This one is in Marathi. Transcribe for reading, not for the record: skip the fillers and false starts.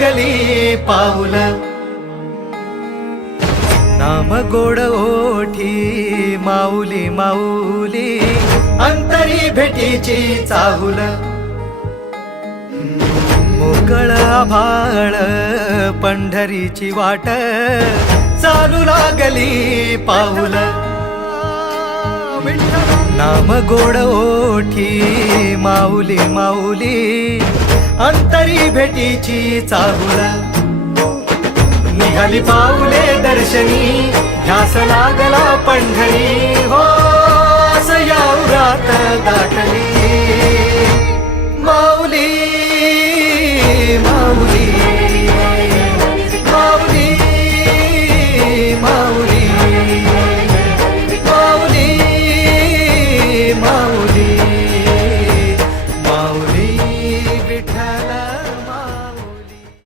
गली पाऊल नाम गोड ओठी माऊली माऊली अंतरी भेटीची चाहुल मोकळ आभाळ पंढरीची वाट चालू लागली पाऊल नाम गोड ओठी माऊली माऊली अंतरी भेटीची चाहुल निघाली पाऊले दर्शनी ध्यास लागला पंढरी हो असं या उरात दाटली